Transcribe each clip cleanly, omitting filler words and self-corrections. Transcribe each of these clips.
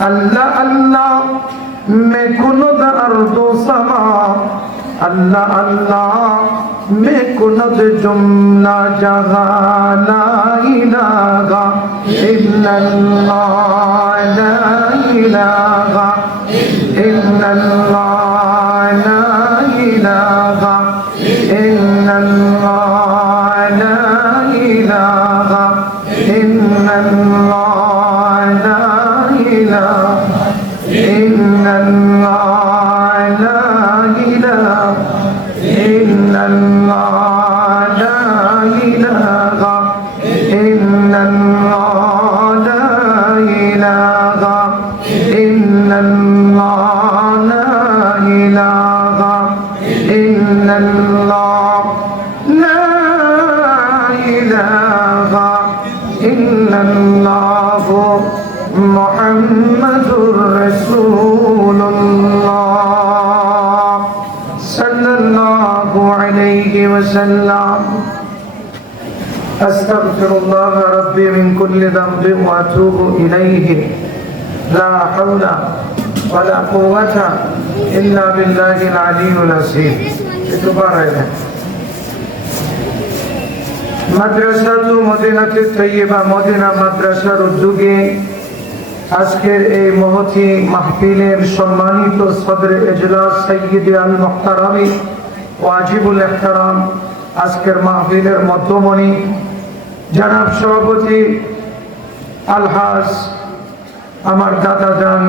अल्लाह अल्लाह में कुनुद अर्दो समा, अल्लाह अल्लाह में कुनुद जुमला जहां, ला इलाहा इल्लल्लाह, ला इलाहा इल्लल्लाह, ला इलाहा इल्लल्लाह, ला इलाहा इल्लल्लाह, ला इलाहा इल्लल्लाह, ला इलाहा इल्लल्लाह, ला इलाहा इल्लल्लाह, ला इलाहा इल्लल्लाह, ला इलाहा इल्लल्लाह, ला इलाहा इल्लल्लाह मुहम्मदुर रसूलुल्लाह सल्लल्लाहु अलैहि वसल्लम। अस्तगफिरुल्लाह रब्बी मिन कुल्लि ज़ंबिन व अतूबु इलैहि, ला हौला वला कुव्वता इल्ला बिल्लाहिल अलिय्यिल अज़ीम। মাদ্রাসাতুল মদিনাতুত তৈয়্যিবা মদিনা মাদ্রাসার উদ্যোগে আজকের এই মহতী মাহফিলের সম্মানিত সদরে ইজলাস সাইয়্যিদ আল মুহতারামি ওয়াজিবুল ইহতারাম, আজকের মাহফিলের মধ্যমণি জনাব সভাপতি আলহাজ আমার দাদা জান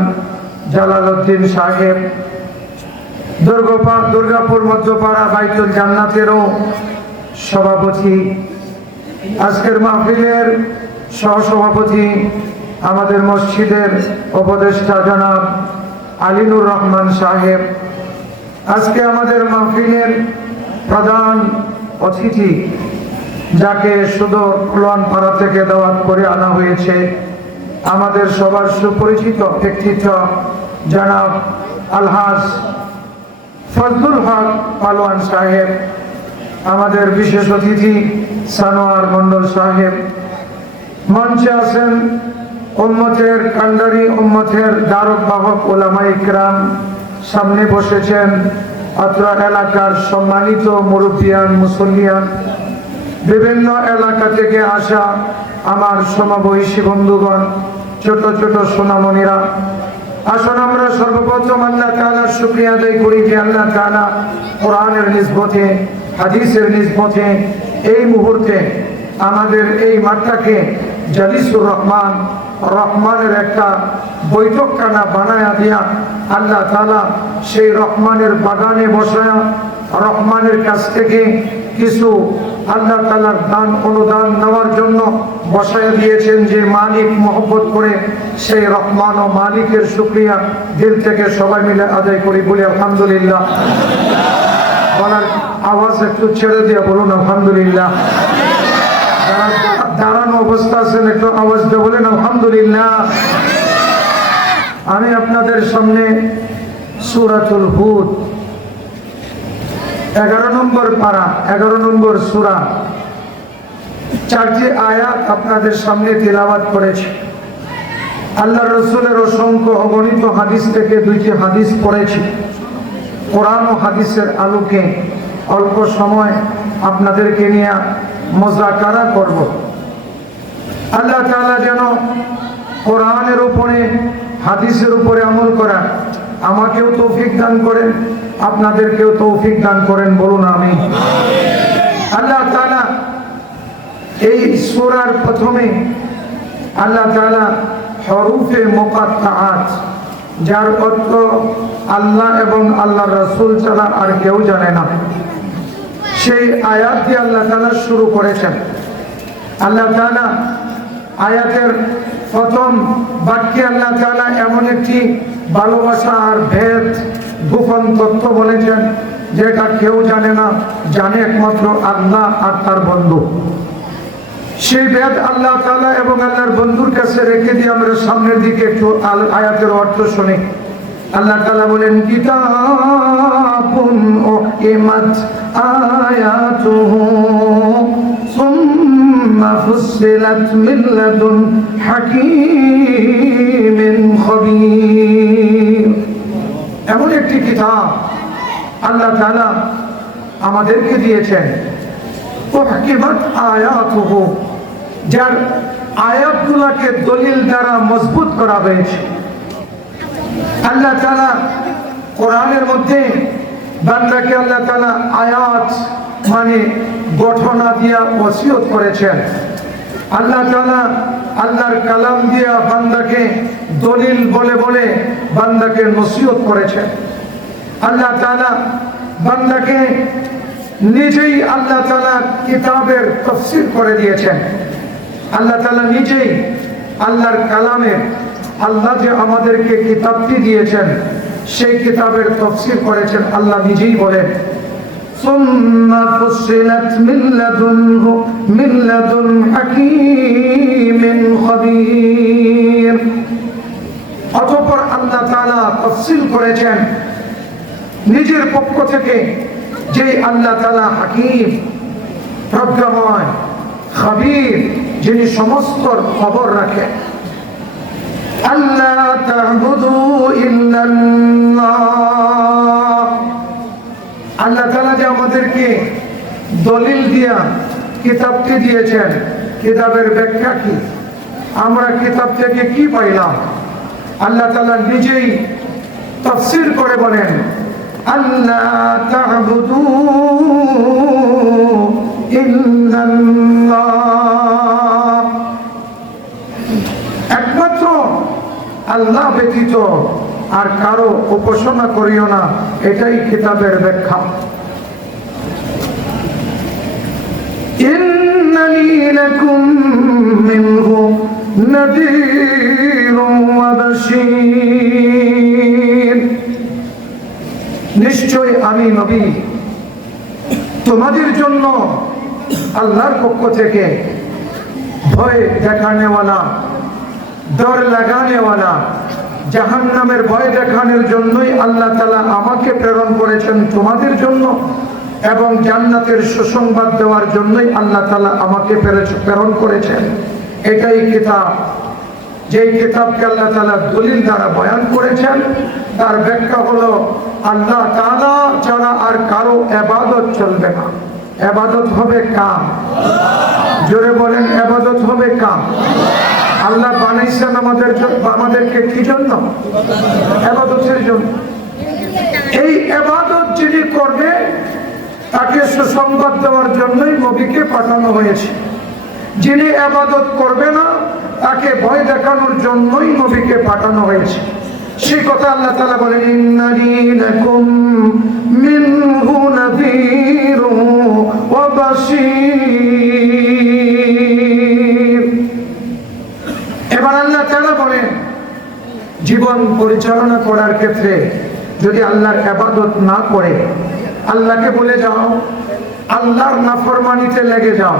জালালউদ্দিন সাহেব, দুর্গাপুর মধ্যপাড়া বাইতুল জান্নাতেরও সভাপতি, আজকের মাহফিলের সহসভাপতি আমাদের মসজিদের উপদেষ্টা জনাব আলিনুর রহমান সাহেব, আজকে আমাদের মাহফিলের প্রধান অতিথি যাকে সুদূর কুলানপাড়া থেকে দাওয়াত করে আনা হয়েছে, আমাদের সবার সুপরিচিত ব্যক্তিত্ব জনাব আলহাজ ফজলুল হক পালোয়ান সাহেব, আমাদের বিশেষ অতিথি সানোয়ার মন্ডল সাহেব, মঞ্চে আছেন উম্মতের কান্ডারি, উম্মতের ধারক বাহক উলামায়ে ইকরাম, সামনে বসেছেন অত্র এলাকার সম্মানিত মুরব্বিয়ান মুসল্লিয়ান, বিভিন্ন এলাকা থেকে আসা আমার সমবয়সী বন্ধুগণ, ছোট ছোট সোনামণিরা, আসুন আমরা সর্বপ্রথম আল্লাহ তাআলার শুকরিয়া আদায় করি যে আল্লাহ তাআলা কোরআনের নিসবতে, হাদিসের নিসবতে এই মুহূর্তে আমাদের এই মাঠটাকে জালিসুর রহমান, রহমানের একটা বৈঠকখানা বানায়া দিয়া আল্লাহ তাআলা সেই রহমানের বাগানে বসায়া রহমানের কাছ থেকে কিছু আল্লাহ তাআলার দান অনুদান নেওয়ার জন্য বসায়া দিয়েছেন। যে মালিক মহব্বত করে সেই রহমান ও মালিকের শুকরিয়া দিল থেকে সবাই মিলে আদায় করি, বলি আলহামদুলিল্লাহ। বলার আওয়াজ একটু ছেড়ে দিয়ে বলুন আলহামদুলিল্লাহ। দাঁড়ানো অবস্থা আছেন একটু আওয়াজ দিয়ে বলেন আলহামদুলিল্লাহ। আমি আপনাদের সামনে সূরাতুল হুদ 11 নম্বর পারা 11 নম্বর সূরা 4টি আয়াত আপনাদের সামনে তিলাওয়াত করেছি। আল্লাহ রাসূলের অসংখ্য অগণিত হাদিস থেকে 2টি হাদিস পড়েছি। কোরআন ও হাদিসের আলোকে অল্প সময় আপনাদেরকে নিয়ে মুযাকারা করব। আল্লাহ তাআলা যেন কোরআনের উপরে হাদিসের উপরে আমল করা আমাকেও তৌফিক দান করেন, আপনাদেরকেও তৌফিক দান করেন, বলুন আমিন। আল্লাহ তাআলা এই সূরার প্রথমে আল্লাহ তাআলা হরফে মুকাত্তাআত, যার অর্থ আল্লাহ এবং আল্লাহর রাসূল ছাড়া আর কেউ জানে না, সেই আয়াত দিয়ে আল্লাহ তাআলা শুরু করেছেন। আল্লাহ তাআলা আয়াতের প্রথম বাক্যে আল্লাহ তাআলা এমন একটি ভালোবাসা আর ভেদ গোপন তথ্য বলেছেন যেটা কেউ জানে না, জানে একমাত্র আল্লাহ আর তার বন্ধু। সেই ভেদ আল্লাহ তাআলা এবং আল্লাহর বন্ধুর কাছে রেখে দিয়ে আমরা সামনের দিকে একটু আয়াতের অর্থ শুনি। আল্লাহ তাআলা বলেন, কিতাবুন উহকিমাত আয়াতুহু সুম্মা ফুসসিলাত মিন লাদুন হাকীমিন খবীর। এমন একটি কিতাব আল্লাহ তাআলা আমাদেরকে দিয়েছেন, উহকিমাত আয়াতুহু, যার আয়াতগুলোকে দলিল দ্বারা মজবুত করা হয়েছে। আল্লাহ তাআলা কোরআনের মধ্যে বান্দাকে আল্লাহ তাআলা আয়াত মানে গঠনা দিয়া ওসিয়ত করেছেন। আল্লাহ তাআলা আল্লাহর কালাম দিয়া বান্দাকে দলিল বলে বলে বান্দাকে নসিহত করেছেন। আল্লাহ তাআলা বান্দাকে নিজেই আল্লাহ তাআলা কিতাবের তাফসীর করে দিয়েছেন। আল্লাহ তাআলা নিজেই আল্লাহর কালামে আল্লাহ যে আমাদেরকে কিতাবটি দিয়েছেন সেই কিতাবের তাফসীর করেছেন। আল্লাহ নিজেই বলেন, সুম্মা ফুসসিলাত মিন লাদুন হাকীমিন খবীর। অতঃপর আল্লাহ তাআলা তাফসীর করেছেন নিজের পক্ষ থেকে, যে আল্লাহ তাআলা হাকীম, প্রজ্ঞাময়, খবীর, যিনি সমস্ত খবর রাখেন। আল্লাহ তা'বুদু ইল্লাল্লাহ, আল্লাহ তাআলা যে আমাদেরকে দলিল দিয়া কিতাবটি দিয়েছেন, কিতাবের ব্যাখ্যা কি, আমরা কিতাব থেকে কি পাইলাম, আল্লাহ তাআলা নিজেই তাফসীর করে বলেন, আল্লাহ তা'বুদু ইল্লাল্লাহ, একমাত্র আল্লাহ ব্যতীত আর কারো উপাসনা করিও না, এটাই কিতাবের ব্যাখ্যা। ইন্নানি লাকুম মিনহু নাযীরুন ওয়া বাশীর, নিশ্চয় আমি নবী তোমাদের জন্য আল্লাহর পক্ষ থেকে ভয় দেখানেওয়ালা, ডর লাগানেওয়ালা, জাহান্নামের ভয় দেখানোর জন্যই আল্লাহ তাআলা আমাকে প্রেরণ করেছেন তোমাদের জন্য, এবং জান্নাতের সুসংবাদ দেওয়ার জন্যই আল্লাহ তাআলা আমাকে প্রেরণ করেছেন। এটাই কিতাব, যেই কিতাবকে আল্লাহ তাআলা দলিল দ্বারা বয়ান করেছেন। তার ব্যাখ্যা হলো, আল্লাহ তাআলা ছাড়া আর কারো ইবাদত চলবে না, ইবাদত হবে কার? জোরে বলেন, ইবাদত হবে কার? আল্লাহ বানাইছেন আমাদেরকে কি জন্য? ইবাদতের জন্য। এই ইবাদত যিনি করবে তাকে সুসংবাদ দেওয়ার জন্যই নবীকে পাঠানো হয়েছে। যিনি ইবাদত করবে না তাকে ভয় দেখানোর জন্যই নবীকে পাঠানো হয়েছে। সেই কথা আল্লাহ তাআলা বলেন, ইন্নানি লাকুম মিনহু নাযীরুন ওয়া বাশীর। এবার আল্লাহ তাআলা বলেন, জীবন পরিচালনা করার ক্ষেত্রে যদি আল্লাহর ইবাদত না করে, আল্লাহকে বলে যাও, আল্লাহর নাফরমানিতে লেগে যাও,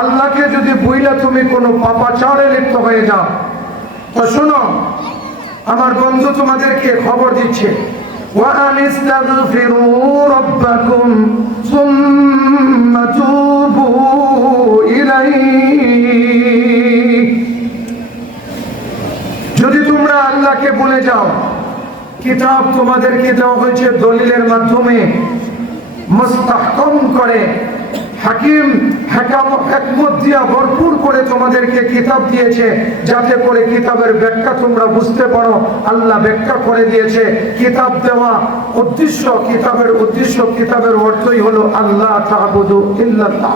আল্লাহকে যদি বইলা তুমি কোনো পাপাচারে লিপ্ত হয়ে যাও, তো শোনো আমার বন্ধু তোমাদেরকে খবর দিচ্ছে, ওয়া আনিস্তাগফিরু রাব্বাকুম সুম্মা তুবু ইলাইহি। যদি তোমরা আল্লাহকে বলে যাও, কিতাব তোমাদেরকে দেওয়া হয়েছে দলিলের মাধ্যমে, মুস্তাহকাম করে, হাকিম হিকমত দিয়া ভরপুর করে তোমাদেরকে কিতাব দিয়েছে, যাতে করে কিতাবের ব্যাখ্যা তোমরা বুঝতে পারো। আল্লাহ ব্যাখ্যা করে দিয়েছে। কিতাব দেওয়া উদ্দেশ্য, কিতাবের উদ্দেশ্য, কিতাবের অর্থই হলো আল্লাহ তা'বুদু ইল্লাল্লাহ।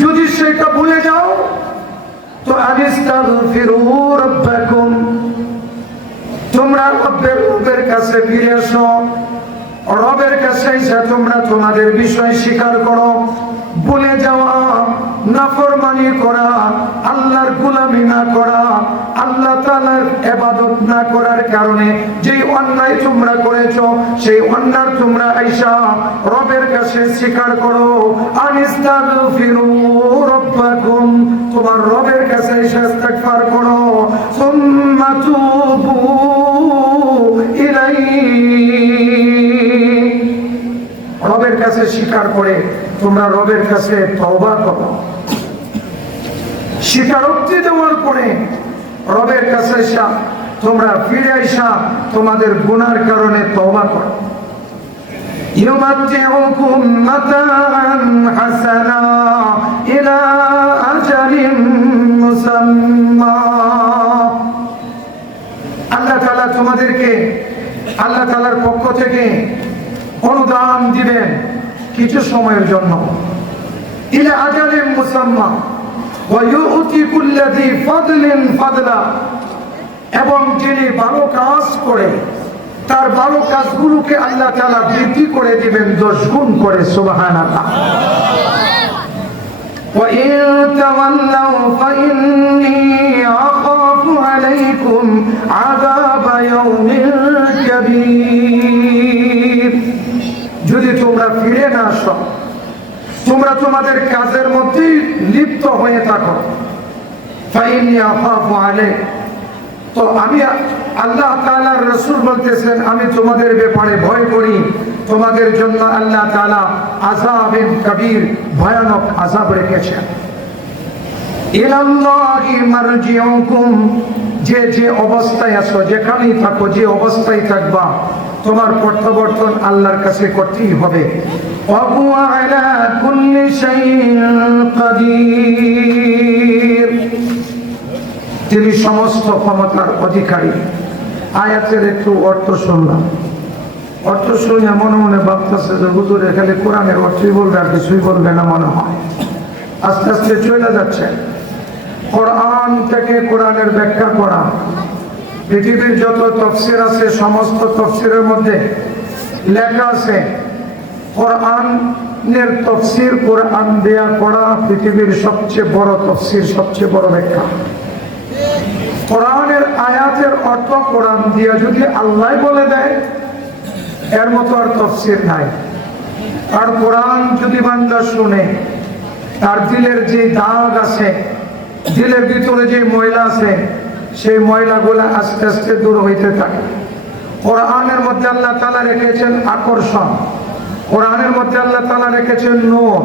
যদি সেটা ভুলে যাও তো আনিস্তাগফিরু রাব্বাকুম, তোমরা রবের কাছে ফিরে আসো, রবের কাছে এসে তোমরা তোমাদের বিষয় স্বীকার করো। ভুলে যাওয়া, নাফরমানি করা, আল্লাহর গোলামি না করা, আল্লাহ তাআলার ইবাদত না করার কারণে যেই অন্যায় তোমরা করেছো, সেই অন্যায় তোমরা আইসা রবের কাছে স্বীকার করো। আনিস্তাগফিরু রাব্বাকুম, তোমার রবের কাছে এসে ইস্তিগফার করো। সুম্মা তুবু ইলাইহি, রবের কাছে স্বীকার করে তোমরা রবের কাছে তওবা করো। স্বীকারোক্তি দেওয়ার পরে রবের কাছে এসা তোমরা ফিরে আইসা তোমাদের গুনার কারণে তওবা করো। يمتعكم متاعا حسنا إلى أجل مسمى। আল্লাহ তাআলা তোমাদেরকে আল্লাহ তাআলার পক্ষ থেকে অনুদান দিবেন কিছু সময়ের জন্য। ইলা আজালিন মুসাম্মা ওয়া ইউতি কুল্লি যী ফাদলিন ফাদলা, এবং যিনি ভালো কাজ করে তার ভালো কাজগুলোকে আল্লাহ তাআলা বৃদ্ধি করে দিবেন 10 গুণ করে। সুবহানাল্লাহ। ওয়া ইন তাওয়াল্লাউ ফাইন্নী আখাফু আলাইকুম আযাব ইয়াউমিন কাবীর। যদি তোমরা ফিরে না আসো, তোমরা তোমাদের কাজের মধ্যে লিপ্ত হয়ে থাকো, ফাইন্নী আখাফু আলাইকুম, তো আমি আল্লাহ তাআলার রাসূল বলতেছেন আমি তোমাদের ব্যাপারে ভয় করি, তোমাদের জন্য আল্লাহ তাআলা আযাবেন কবীর, ভয়ানক আযাব রেখেছেন। ইলাল্লাহি মারজিউকুম, যে যে অবস্থায় আছো, যেখানেই থাকো, যে অবস্থায় থাকবা, তোমার প্রত্যাবর্তন আল্লাহর কাছে করতেই হবে। ওয়া হুয়া আলা কুল্লি শাইইন কাদির, তিনি সমস্ত ক্ষমতার অধিকারী। আয়াতের একটু অর্থ শুনলাম, অর্থ শুনে মনে মনে ভাবতেছে যে হুজুর এখানে কোরআনের অর্থই বলবে আর কিছুই বলবে না মনে হয়। আস্তে আস্তে চলে যাচ্ছে কোরআন থেকে কোরআনের ব্যাখ্যা করা। পৃথিবীর যত তাফসীর আছে সমস্ত তাফসীরের মধ্যে লেখা আছে কোরআনের তাফসীর, কোরআন দেয়া করা পৃথিবীর সবচেয়ে বড় তাফসীর, সবচেয়ে বড় ব্যাখ্যা। কোরআনের আয়াতের অর্থ কোরআন দিয়া যদি আল্লাহ বলে দেয় এর মতো আর তাফসীর নাই। আর কোরআন যদি বান্দা শুনে, তার দিলের যে দাগ আছে, দিলের ভিতরে যে ময়লা আছে, সেই ময়লাগুলো আস্তে আস্তে দূর হইতে থাকে। কোরআনের মধ্যে আল্লাহ তাআলা রেখেছেন আকর্ষণ, কোরআনের মধ্যে আল্লাহ তাআলা রেখেছেন নূর,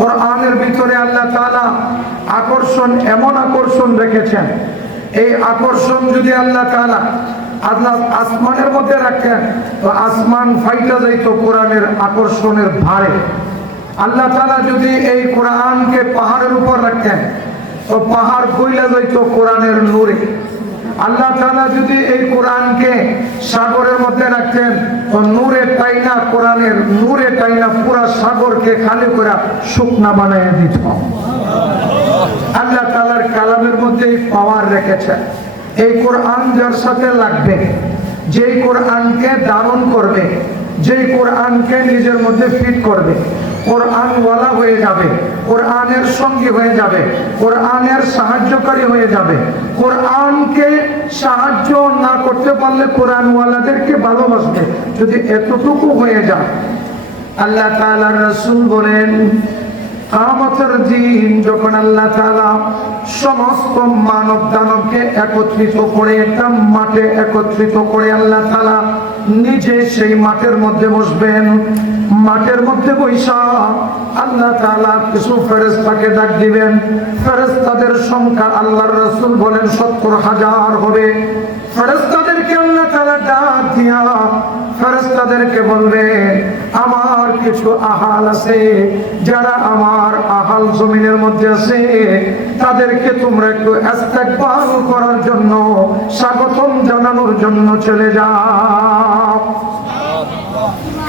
কোরআনের ভিতরে আল্লাহ তাআলা আকর্ষণ, এমন আকর্ষণ রেখেছেন, এই আকর্ষণ যদি আল্লাহ তাআলা আসমানের মধ্যে রাখেন তো আসমান ফাইটা যাইতো কোরআনের আকর্ষণের ভারে। আল্লাহ তাআলা যদি এই কোরআনকে পাহাড়ের উপর রাখেন তো পাহাড় কইলা যাইতো কোরআনের নূরে। আল্লাহ তাআলা যদি এই কোরআনকে সাগরের মধ্যে রাখতেন তো নূরে টাইনা, কোরআনের নূরে টাইনা পুরা সাগরকে খালি করে শুকনা বানাইয়া দিত। আল্লাহ তাআলার কালামের মধ্যে পাওয়ার রেখেছেন। এই কোরআন যার সাথে লাগবে, যেই কোরআনকে ধারণ করবে, যেই কোরআনকে নিজের মধ্যে ফিট করবে, কোরআনওয়ালা হয়ে যাবে, কোরআনের সঙ্গী হয়ে যাবে, কোরআনের সাহায্যকারী হয়ে যাবে। কোরআনকে সাহায্য না করতে পারলে কোরআনওয়ালাদেরকে ভালোবাসবে। যদি এতটুকু হয়ে যায়, আল্লাহ তাআলার রাসূল বলেন কিয়ামতের দিন যখন আল্লাহ তাআলা সমস্ত মানব দানবকে একত্রিত করে একটা মাঠে একত্রিত করে আল্লাহ তাআলা নিজে সেই মাঠের মধ্যে বসবেন। মাঠের মধ্যে বৈশা আল্লাহ তাআলা কিছু ফেরেশতাকে ডাক দিবেন। ফেরেশতাদের সংখ্যা আল্লাহর রাসূল বলেন ৭০,০০০ হবে। ফেরেশতাদেরকে আল্লাহ তাআলা ডাক দিয়া ফেরেশতাদেরকে বলবে আমার কিছু আহাল আছে, যারা আমার আহাল জমিনের মধ্যে আছে তাদেরকে তোমরা একটু ইস্তেকবাল করার জন্য, স্বাগতম জানানোর জন্য চলে যাও।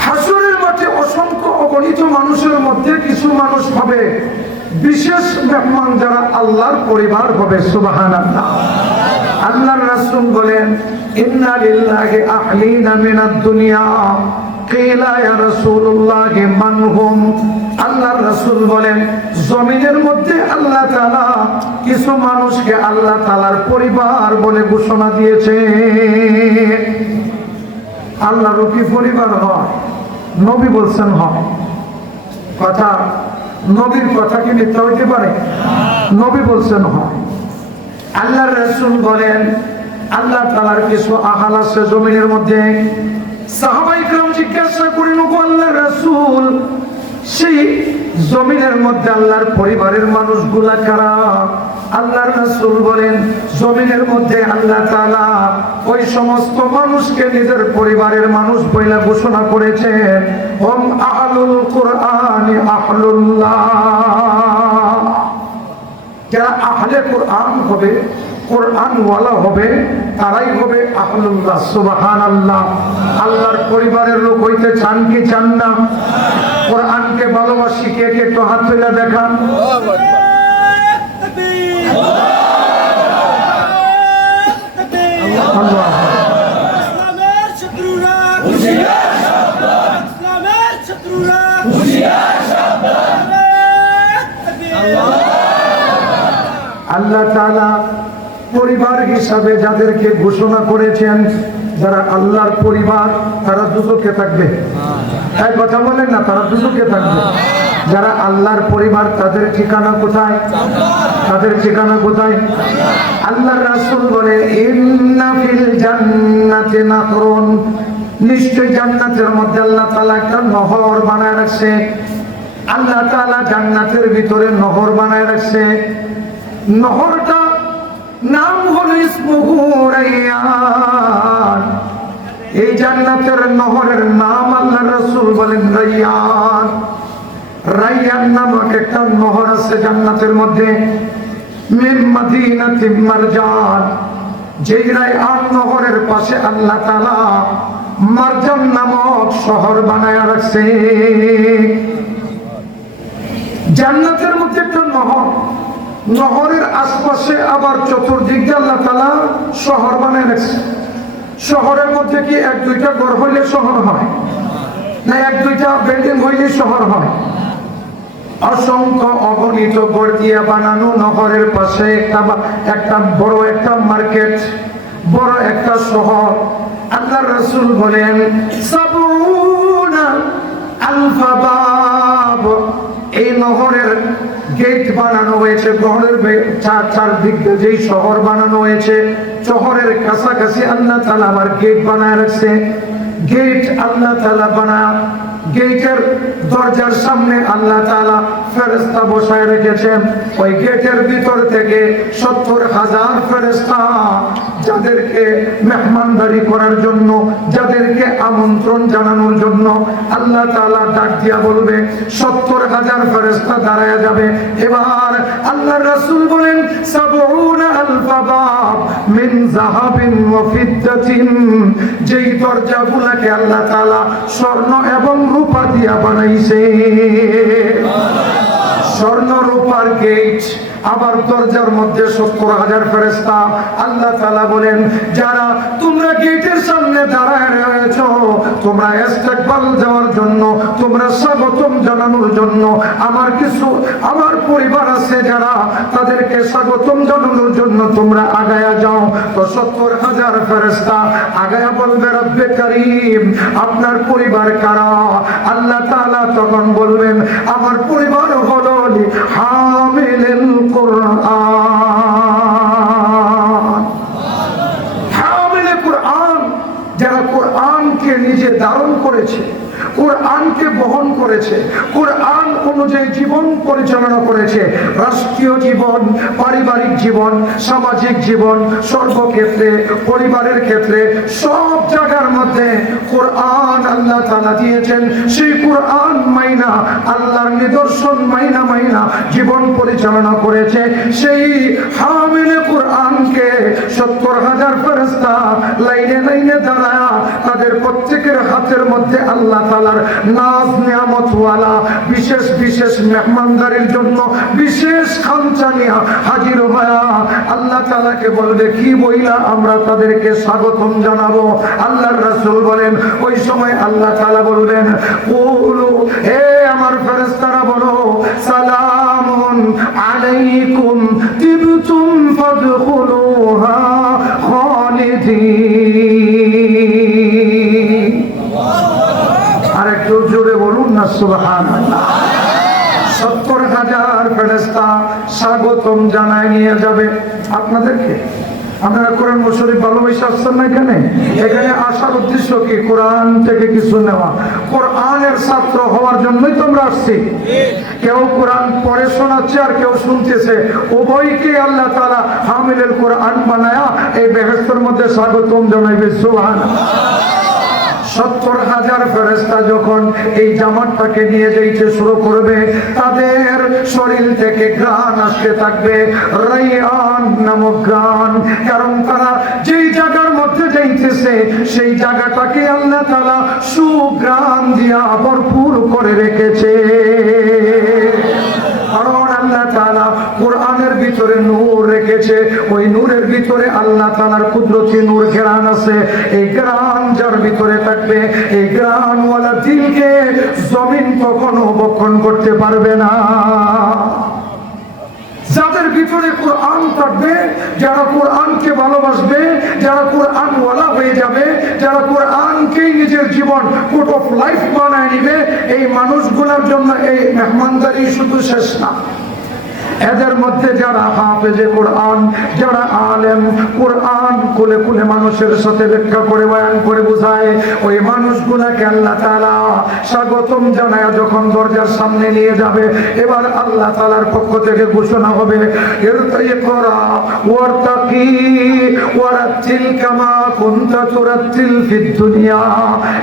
হাসরের মাঠে অসংখ্য অগণিত মানুষের মধ্যে কিছু মানুষ হবে বিশেষ মেহমান, যারা আল্লাহর পরিবার হবে। সুবহানাল্লাহ। আল্লাহর রাসূল বলেন ইন্না লিল্লাহি আহলিনা মিনাদ দুনিয়া কিলা ইয়া রাসূলুল্লাহ মান হুম। আল্লাহর রাসূল বলেন জমিনের মধ্যে আল্লাহ তাআলা কিছু মানুষকে আল্লাহ তাআলার পরিবার বলে ঘোষণা দিয়েছে। আল্লাহর কি পরিবার হয়? নবী বলছেন হয়। কথা, নবীর কথা কি মিথ্যা হইতে পারে? নবী বলছেন হয়। আল্লাহর রাসূল বলেন আল্লাহ তাআলার কিছু আহাল আছে জমিনের মধ্যে। সাহাবায়ে কেরাম জিজ্ঞাসা করেন ওগো আল্লাহর রাসূল, সেই জমিনের মধ্যে আল্লাহর পরিবারের মানুষগুলা কারা? আল্লাহর রাসূল বলেন জমিনের মধ্যে আল্লাহ তাআলা ওই সমস্ত মানুষকে নিজের পরিবারের মানুষ বলে ঘোষণা করেছেন, হুম আহলুল কুরআনি আহলুল্লাহ। যারা আহলে কোরআন হবে, কোরআন ওয়ালা হবে, তারাই হবে আহলুল্লাহ। সুবহানাল্লাহ। আল্লাহর পরিবারের লোক হইতে চান কি চান না? কোরআনকে ভালোবাসি কে কে একটু হাত তুলে দেখান। আল্লাহ ইসলামের শত্রুরা হুঁশিয়ার সাবধান, ইসলামের শত্রুরা হুঁশিয়ার সাবধান। আল্লাহ তাআলা পরিবার হিসাবে যাদেরকে ঘোষণা করেছেন, যারা আল্লাহর পরিবার তারা দুজকে থাকবে। এক কথা বলেন না, তারা দুজকে থাকবে। যারা আল্লাহর পরিবার তাদের ঠিকানা কোথায়? তাদের ঠিকানা কোথায়? আল্লাহর রাসূল বলে ইন্না ফিল জান্নাতি নাহরুন, নিশ্চয় জান্নাতের মধ্যে আল্লাহ তাআলা একটা নহর বানায় রাখছে। আল্লাহ তাআলা জান্নাতের ভিতরে নহর বানায় রাখছে। নহরটা নাম হলো ইসমুহু রাইয়ান। এই জান্নাতের নহরের নাম আল্লাহর রাসূল বলেন রাইয়ান। রাইয়ান নামক একটা নহর আছে জান্নাতের মধ্যে। মিন মদিনাতি মারজান, যেই রাইয়ান নহরের পাশে আল্লাহ তাআলা মারজান নামক শহর বানায় রাখছে। জান্নাতের মধ্যে একটা নহর, নহরের আশপাশে আবার চতুর্দিক দিয়ে আল্লাহ তাআলা শহর বানায় রাখছে। শহরের মধ্যে কি এক দুইটা ঘর হইলে শহর হয় না? এক দুইটা বিল্ডিং হইলে শহর হয়? অসংখ্য অগণিত ঘর দিয়ে বানানো নহরের পাশে একটা বড় একটা মার্কেট, বড় একটা শহর। আল্লাহর রাসূল বলেন সাবুনা আলফা বাব, এই নহরের গেট বানানো হয়েছে। নহরের চারদিক দিয়ে যেই শহর বানানো হয়েছে, শহরের কাছাকাছি আল্লাহ তাআলা আবার গেট বানায় রাখছে। গেট আল্লাহ তাআলা বানায়, গেটের দরজার সামনে আল্লাহ তাআলা ফেরেশতা বসায় রেখেছেন। ওই গেটের ভিতর থেকে ৭০,০০০ ফেরেশতা যাদেরকে মেহমানদারি করার জন্য, যাদেরকে আমন্ত্রণ জানানোর জন্য আল্লাহ তাআলা ডাক দিয়া বলবে, ৭০,০০০ ফেরেশতা দাঁড়ায় যাবে। এবার আল্লাহর রাসূল বলেন সাবউনা আলফা বাব মিন যাহাবিন ওয়া ফিদ্দাতিন, যেই দরজাগুলোকে আল্লাহ তাআলা স্বর্ণ এবং রূপা দিয়া বানাইছে। স্বর্ণ রূপার গেট, আবার দরজার মধ্যে ৭০,০০০ ফেরেশতা। আল্লাহ তাআলা বলেন যারা তোমরা গেটের সামনে দাঁড়ায় রয়েছো, তোমরা ইস্তেকবাল যাওয়ার জন্য, তোমরা স্বাগতম জানানোর জন্য, আমার পরিবার আছে যারা, তাদেরকে স্বাগতম জানানোর জন্য তোমরা আগায়া যাও। তো ৭০,০০০ ফেরেশতা আগায়া বলবে রব্বে কারীম, আপনার পরিবার কারা? আল্লাহ তাআলা তখন বলবেন আমার পরিবার হলো হামিলুল কুরআন। হামিলুল কুরআন, যারা কোরআনকে নিজে ধারণ করেছে, কোরআনকে বহন করেছে, কোরআন অনুযায়ী জীবন পরিচালনা করেছে। রাষ্ট্রীয় জীবন, পারিবারিক জীবন, সামাজিক জীবন, সর্বক্ষেত্রে, পরিবারের ক্ষেত্রে, সব জায়গার মধ্যে কোরআন আল্লাহ তাআলা দিয়েছেন। সেই কোরআন মাইনা, আল্লাহর নিদর্শন মাইনা জীবন পরিচালনা করেছে। সেই হামিলে কোরআনকে ৭০,০০০ ফেরেশতা লাইনে দাঁড়ায়া তাদের প্রত্যেকের হাতের মধ্যে আল্লাহ তাআলার নাজ নিয়ামত ওয়ালা বিশেষ মেহমানদারির জন্য বিশেষ খামচা নিয়ে হাজির হয়া আল্লাহ তাআলাকে বলবে কি বইলা আমরা তাদেরকে স্বাগতম জানাবো। আল্লাহর রাসূল বলেন ওই সময় আল্লাহ তাআলা বলবেন কুলু, হে আমার ফেরেশতারা বলো সালামুন আলাইকুম তিবতুম ফাদখুলুহা খালিদিন। আর একটু জোরে বলুন না সুবহানাল্লাহ। ৭০,০০০ ফেরেশতা স্বাগতম জানায় নিয়ে যাবে আপনাদেরকে। আপনারা কোরআন শরীফ ভালোবেসে আসছেন না এখানে? এখানে আসার উদ্দেশ্য কি? কোরআন থেকে কিছু নেওয়া, কোরআনের ছাত্র হওয়ার জন্যই তোমরা আসছি। কেউ কোরআন পড়ে শোনাচ্ছে আর কেউ শুনতেছে, উভয়কে আল্লাহ তাআলা হামিলুল কোরআন বানায়া এই বেহেশতের মধ্যে স্বাগতম জানাইবে। সুবহানাল্লাহ। 70,000 ফেরেশতা যখন এই জামাতটাকে নিয়ে যাইতে শুরু করবে, তাদের শরীর থেকে ঘ্রাণ আসতে থাকবে, রাইয়ান নামক ঘ্রাণ। কারণ তারা যেই জায়গার মধ্যে যাইতেছে সেই জায়গাটাকে আল্লাহ তাআলা সুঘ্রাণ দিয়া ভরপুর করে রেখেছে। কারণ আল্লাহ তাআলা কোরআনের ভিতরে নূর রেখেছে, ওই নূরের ভিতরে আল্লাহ তাআলার কুদরতি নূর ঘেরান আছে। এই ঘেরান যার ভিতরে থাকবে, এই ঘেরানওয়ালা দিলকে জমিন কখনো বক্ষণ করতে পারবে না। যাদের ভিতরে কোরআন থাকবে, যারা কোরআনকে ভালোবাসবে, যারা কোরআন ওয়ালা হয়ে যাবে, যারা কোরআনকেই নিজের জীবন কোড অফ লাইফ বানায় নিবে, এই মানুষগুলোর জন্য এই মেহমানদারি শুধু শেষ না। এদের মধ্যে যারা হাফেজে কোরআন, যারা আলেম, কোরআন কুলে কুলে মানুষের সাথে ব্যাখ্যা করে বয়ান করে বুঝায়, ওই মানুষগুলাকে আল্লাহ তাআলা স্বাগতম জানায় যখন দরজার সামনে নিয়ে যাবে, এবার আল্লাহ তাআলার পক্ষ থেকে ঘোষণা হবে, ইরতাইকরা ওয়ারতাকি ওয়ারাতিল কামা কুনতা তুরাতিল ফিদ দুনিয়া।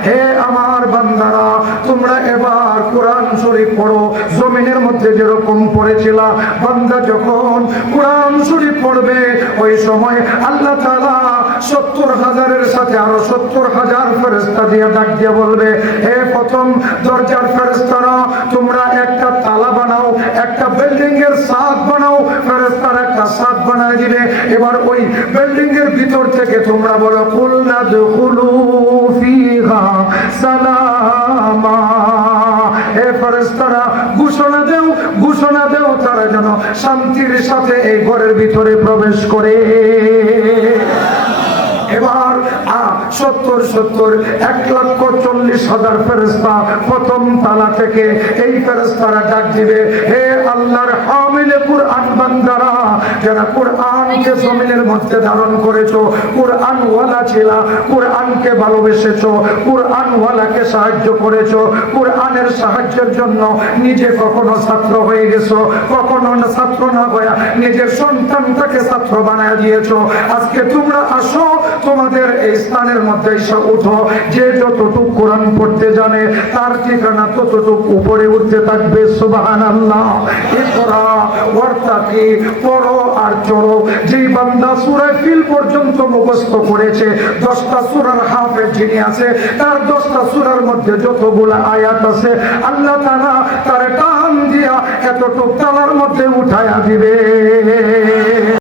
হে আমার বান্দারা, তোমরা এবার কোরআন শরীফ পড়ো, জমিনের মধ্যে যেরকম পড়েছিলা। বান্দা যখন কোরআন শরীফ পড়বে, ওই সময় আল্লাহ তাআলা 70,000-এর সাথে আরো 70,000 ফেরেশতা দিয়ে ডাক দিয়ে বলবে, হে প্রথম দরজার ফেরেশতারা, তোমরা একটা তালা বানাও, একটা বিল্ডিং এর ছাদ বানাও। ফেরেশতারা একটা ছাদ বানায় দিবে। এবার ওই বিল্ডিং এর ভিতর থেকে তোমরা বলো, কুলনা দুখুলু ফিহা সালামা। হে ফেরেশতারা, ঘোষণা দেও তারা যেন শান্তির সাথে এই ঘরের ভিতরে প্রবেশ করে। এবার 1,40,000 ফেরেশতা প্রথম তালা থেকে এই ফেরেশতারা ডাক দিবে, হে আল্লাহর হামিলে কুরআন বান্দারা, যারা কোরআনকে জমিনের মধ্যে ধারণ করেছো, কোরআন ওয়ালা ছিলা, কোরআনকে ভালোবেসেছো, কোরআন ওয়ালাকে সাহায্য করেছো, কোরআনের সাহায্যের জন্য নিজে কখনো ছাত্র হয়ে গেছো, কখনো ছাত্র না হয়ে নিজের সন্তানটাকে ছাত্র বানায় দিয়েছো। আজকে তোমরা আসো, তোমাদের এই স্থানের মধ্যে এসে উঠো। যে যতটুকু কোরআন পড়তে জানে তার ঠিকানা ততটুকু উপরে উঠতে থাকবে। সুবহানাল্লাহ। ইকরা ওয়ারতাকি, পড়ো আর চড়ো। যেই বান্দা সূরা ফিল পর্যন্ত মুখস্থ করেছে, 10টা সূরার হাফেজ যিনি আছে, তার 10টা সূরার মধ্যে যতগুলো আয়াত আছে, আল্লাহ তাআলা তার টান দিয়া এতটুকু তালার মধ্যে উঠায়া দিবে।